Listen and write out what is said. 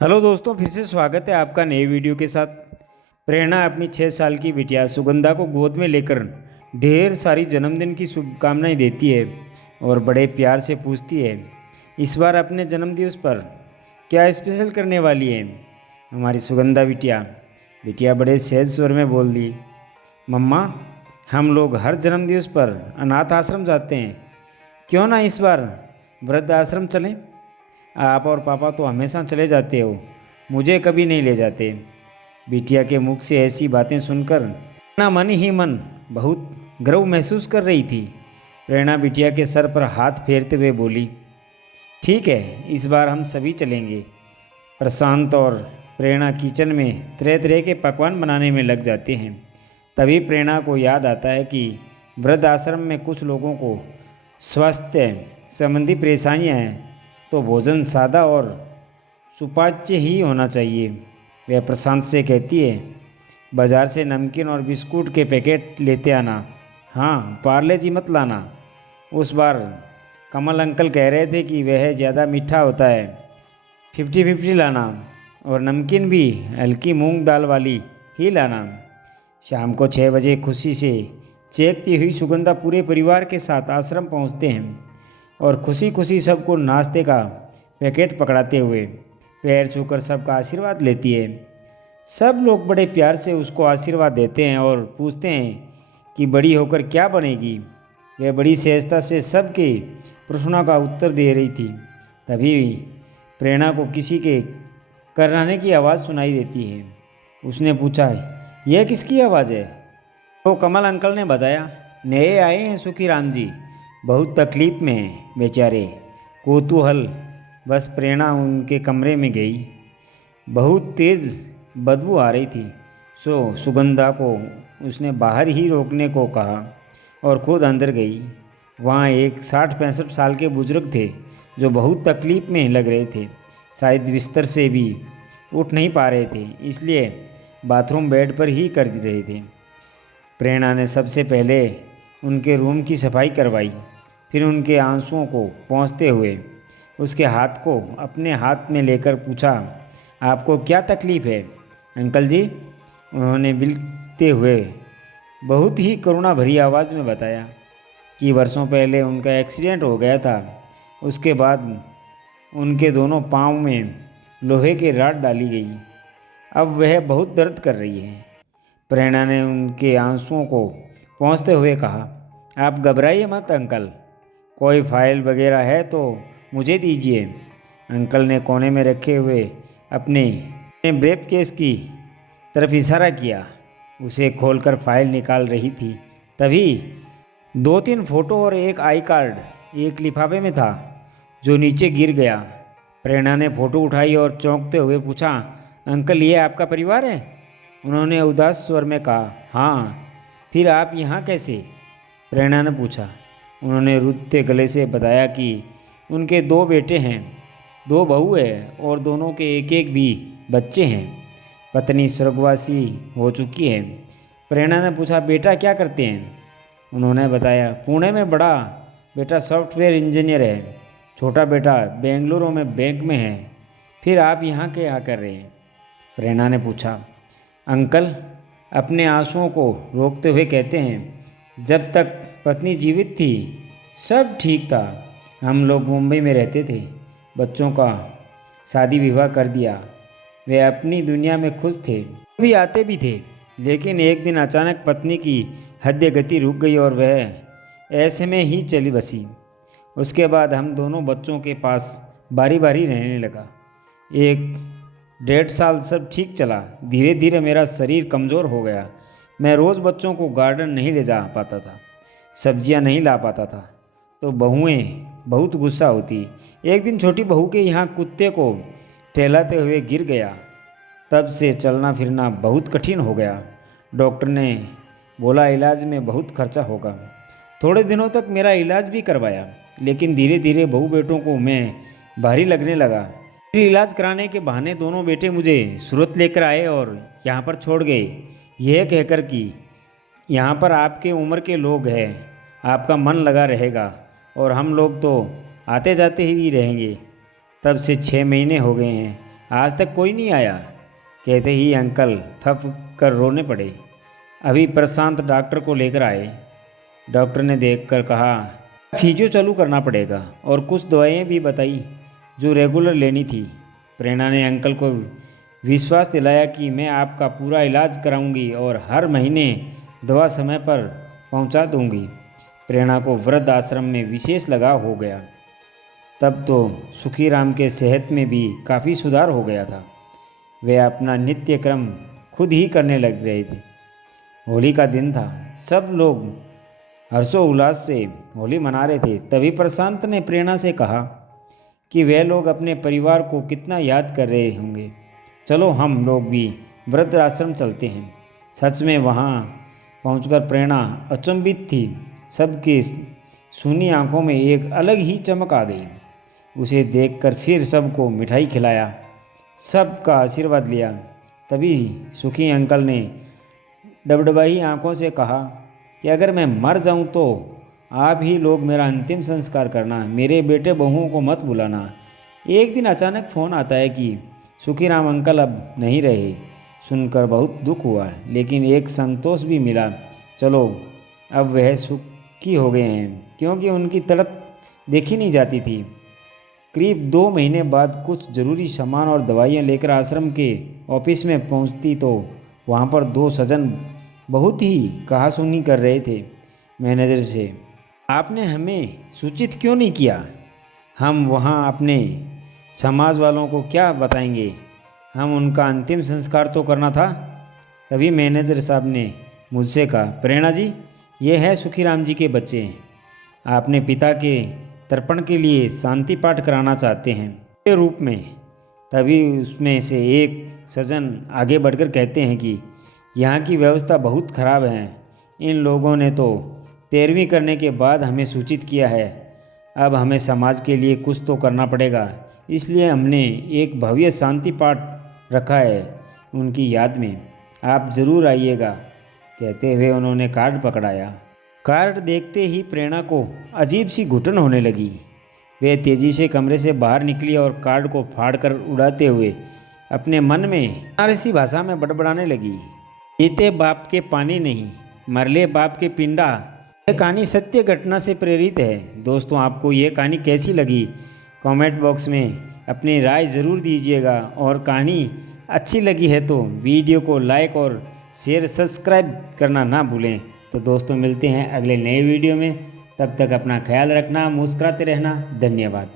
Hello दोस्तों, फिर से स्वागत है आपका नए वीडियो के साथ। प्रेरणा अपनी 6 साल की बिटिया सुगंधा को गोद में लेकर ढेर सारी जन्मदिन की शुभकामनाएं देती है और बड़े प्यार से पूछती है, इस बार अपने जन्मदिवस पर क्या स्पेशल करने वाली है हमारी सुगंधा बिटिया। बिटिया बड़े सहज स्वर में बोल दी, मम्मा, हम लोग हर जन्मदिवस पर अनाथ आश्रम जाते हैं, क्यों ना इस बार वृद्ध आश्रम चलें। आप और पापा तो हमेशा चले जाते हो, मुझे कभी नहीं ले जाते। बिटिया के मुख से ऐसी बातें सुनकर प्रेरणा मन ही मन बहुत गर्व महसूस कर रही थी। प्रेरणा बिटिया के सर पर हाथ फेरते हुए बोली, ठीक है, इस बार हम सभी चलेंगे। प्रशांत और प्रेरणा किचन में तरह तरह के पकवान बनाने में लग जाते हैं। तभी प्रेरणा को याद आता है कि वृद्ध आश्रम में कुछ लोगों को स्वास्थ्य संबंधी परेशानियां हैं, तो भोजन सादा और सुपाच्य ही होना चाहिए। वह प्रशांत से कहती है, बाज़ार से नमकीन और बिस्कुट के पैकेट लेते आना, हाँ, पार्ले जी मत लाना। उस बार कमल अंकल कह रहे थे कि वह ज़्यादा मीठा होता है, 50-50 लाना, और नमकीन भी हल्की मूंग दाल वाली ही लाना। शाम को 6 बजे खुशी से चेखती हुई सुगंधा पूरे परिवार के साथ आश्रम पहुंचते हैं और खुशी खुशी सबको नाश्ते का पैकेट पकड़ाते हुए पैर छूकर सबका आशीर्वाद लेती है। सब लोग बड़े प्यार से उसको आशीर्वाद देते हैं और पूछते हैं कि बड़ी होकर क्या बनेगी। वह बड़ी सहजता से सबके प्रश्नों का उत्तर दे रही थी। तभी प्रेरणा को किसी के कर्राने की आवाज़ सुनाई देती है। उसने पूछा, यह किसकी आवाज़ है? तो कमल अंकल ने बताया, नए आए हैं सुखी राम जी, बहुत तकलीफ़ में हैं बेचारे। कौतूहल बस प्रेरणा उनके कमरे में गई। बहुत तेज़ बदबू आ रही थी, सो सुगंधा को उसने बाहर ही रोकने को कहा और खुद अंदर गई। वहाँ एक 60-65 साल के बुजुर्ग थे जो बहुत तकलीफ़ में लग रहे थे। शायद बिस्तर से भी उठ नहीं पा रहे थे, इसलिए बाथरूम बेड पर ही कर रहे थे। प्रेरणा ने सबसे पहले उनके रूम की सफाई करवाई, फिर उनके आंसुओं को पोंछते हुए उसके हाथ को अपने हाथ में लेकर पूछा, आपको क्या तकलीफ़ है अंकल जी? उन्होंने बिलखते हुए बहुत ही करुणा भरी आवाज़ में बताया कि वर्षों पहले उनका एक्सीडेंट हो गया था। उसके बाद उनके दोनों पाँव में लोहे की रॉड डाली गई। अब वह बहुत दर्द कर रही है। प्रेरणा ने उनके आंसुओं को पोंछते हुए कहा, आप घबराइए मत अंकल, कोई फाइल वगैरह है तो मुझे दीजिए। अंकल ने कोने में रखे हुए अपने ब्रीफ केस की तरफ इशारा किया। उसे खोलकर फाइल निकाल रही थी, तभी 2-3 फ़ोटो और एक आई कार्ड एक लिफाफे में था जो नीचे गिर गया। प्रेरणा ने फ़ोटो उठाई और चौंकते हुए पूछा, अंकल, ये आपका परिवार है? उन्होंने उदास स्वर में कहा, हाँ, फिर आप यहाँ कैसे? प्रेरणा ने पूछा। उन्होंने रुद्धे गले से बताया कि उनके 2 बेटे हैं, 2 बहू है और दोनों के एक एक भी बच्चे हैं। पत्नी स्वर्गवासी हो चुकी है। प्रेरणा ने पूछा, बेटा क्या करते हैं? उन्होंने बताया, पुणे में बड़ा बेटा सॉफ्टवेयर इंजीनियर है, छोटा बेटा बेंगलुरु में बैंक में है। फिर आप यहाँ क्या कर रहे हैं? प्रेरणा ने पूछा। अंकल अपने आंसुओं को रोकते हुए कहते हैं, जब तक पत्नी जीवित थी सब ठीक था। हम लोग मुंबई में रहते थे, बच्चों का शादी विवाह कर दिया, वे अपनी दुनिया में खुश थे, भी आते भी थे। लेकिन एक दिन अचानक पत्नी की हृदय गति रुक गई और वह ऐसे में ही चली बसी। उसके बाद हम दोनों बच्चों के पास बारी बारी रहने लगा। 1-1.5 साल सब ठीक चला। धीरे धीरे मेरा शरीर कमज़ोर हो गया। मैं रोज़ बच्चों को गार्डन नहीं ले जा पाता था, सब्जियां नहीं ला पाता था, तो बहुएं बहुत गुस्सा होती। एक दिन छोटी बहू के यहाँ कुत्ते को टहलाते हुए गिर गया। तब से चलना फिरना बहुत कठिन हो गया। डॉक्टर ने बोला इलाज में बहुत खर्चा होगा। थोड़े दिनों तक मेरा इलाज भी करवाया, लेकिन धीरे धीरे बहू बेटों को मैं भारी लगने लगा। फिर इलाज कराने के बहाने दोनों बेटे मुझे सूरत लेकर आए और यहाँ पर छोड़ गए, यह कहकर कि यहाँ पर आपके उम्र के लोग हैं, आपका मन लगा रहेगा और हम लोग तो आते जाते ही रहेंगे। तब से 6 महीने हो गए हैं आज तक कोई नहीं आया। कहते ही अंकल फप कर रोने पड़े। अभी प्रशांत डॉक्टर को लेकर आए। डॉक्टर ने देखकर कहा, फिजियो चालू करना पड़ेगा और कुछ दवाएं भी बताई जो रेगुलर लेनी थी। प्रेरणा ने अंकल को विश्वास दिलाया कि मैं आपका पूरा इलाज कराऊंगी और हर महीने दवा समय पर पहुंचा दूंगी। प्रेरणा को वृद्ध आश्रम में विशेष लगाव हो गया। तब तो सुखीराम के सेहत में भी काफ़ी सुधार हो गया था। वे अपना नित्य क्रम खुद ही करने लग रहे थे। होली का दिन था। सब लोग हर्षोल्लास से होली मना रहे थे। तभी प्रशांत ने प्रेरणा से कहा कि वे लोग अपने परिवार को कितना याद कर रहे होंगे। चलो हम लोग भी वृद्ध आश्रम चलते हैं। सच में वहाँ पहुंचकर प्रेरणा अचंभित थी। सबकी सूनी आंखों में एक अलग ही चमक आ गई। उसे देखकर फिर सबको मिठाई खिलाया, सबका आशीर्वाद लिया। तभी सुखी अंकल ने डबडबाई आंखों से कहा कि अगर मैं मर जाऊं तो आप ही लोग मेरा अंतिम संस्कार करना, मेरे बेटे बहुओं को मत बुलाना। एक दिन अचानक फ़ोन आता है कि सुखीराम अंकल अब नहीं रहे। सुनकर बहुत दुख हुआ, लेकिन एक संतोष भी मिला। चलो अब वह सुखी हो गए हैं, क्योंकि उनकी तड़प देखी नहीं जाती थी। करीब 2 महीने बाद कुछ ज़रूरी सामान और दवाइयाँ लेकर आश्रम के ऑफिस में पहुंचती तो वहाँ पर 2 सज्जन बहुत ही कहासुनी कर रहे थे मैनेजर से। आपने हमें सूचित क्यों नहीं किया? हम वहाँ अपने समाज वालों को क्या बताएंगे? हम उनका अंतिम संस्कार तो करना था। तभी मैनेजर साहब ने मुझसे कहा, प्रेरणा जी, ये है सुखीराम जी के बच्चे हैं। आपने पिता के तर्पण के लिए शांति पाठ कराना चाहते हैं के रूप में। तभी उसमें से एक सज्जन आगे बढ़कर कहते हैं कि यहाँ की व्यवस्था बहुत खराब है। इन लोगों ने तो 13वीं करने के बाद हमें सूचित किया है। अब हमें समाज के लिए कुछ तो करना पड़ेगा, इसलिए हमने एक भव्य शांति पाठ रखा है उनकी याद में। आप ज़रूर आइएगा। कहते हुए उन्होंने कार्ड पकड़ाया। कार्ड देखते ही प्रेरणा को अजीब सी घुटन होने लगी। वे तेज़ी से कमरे से बाहर निकली और कार्ड को फाड़कर उड़ाते हुए अपने मन में फारसी भाषा में बड़बड़ाने लगी। जीते बाप के पानी नहीं, मरले बाप के पिंडा। यह कहानी सत्य घटना से प्रेरित है। दोस्तों, आपको यह कहानी कैसी लगी? कमेंट बॉक्स में अपनी राय ज़रूर दीजिएगा, और कहानी अच्छी लगी है तो वीडियो को लाइक और शेयर सब्सक्राइब करना ना भूलें। तो दोस्तों, मिलते हैं अगले नए वीडियो में। तब तक अपना ख्याल रखना, मुस्कुराते रहना। धन्यवाद।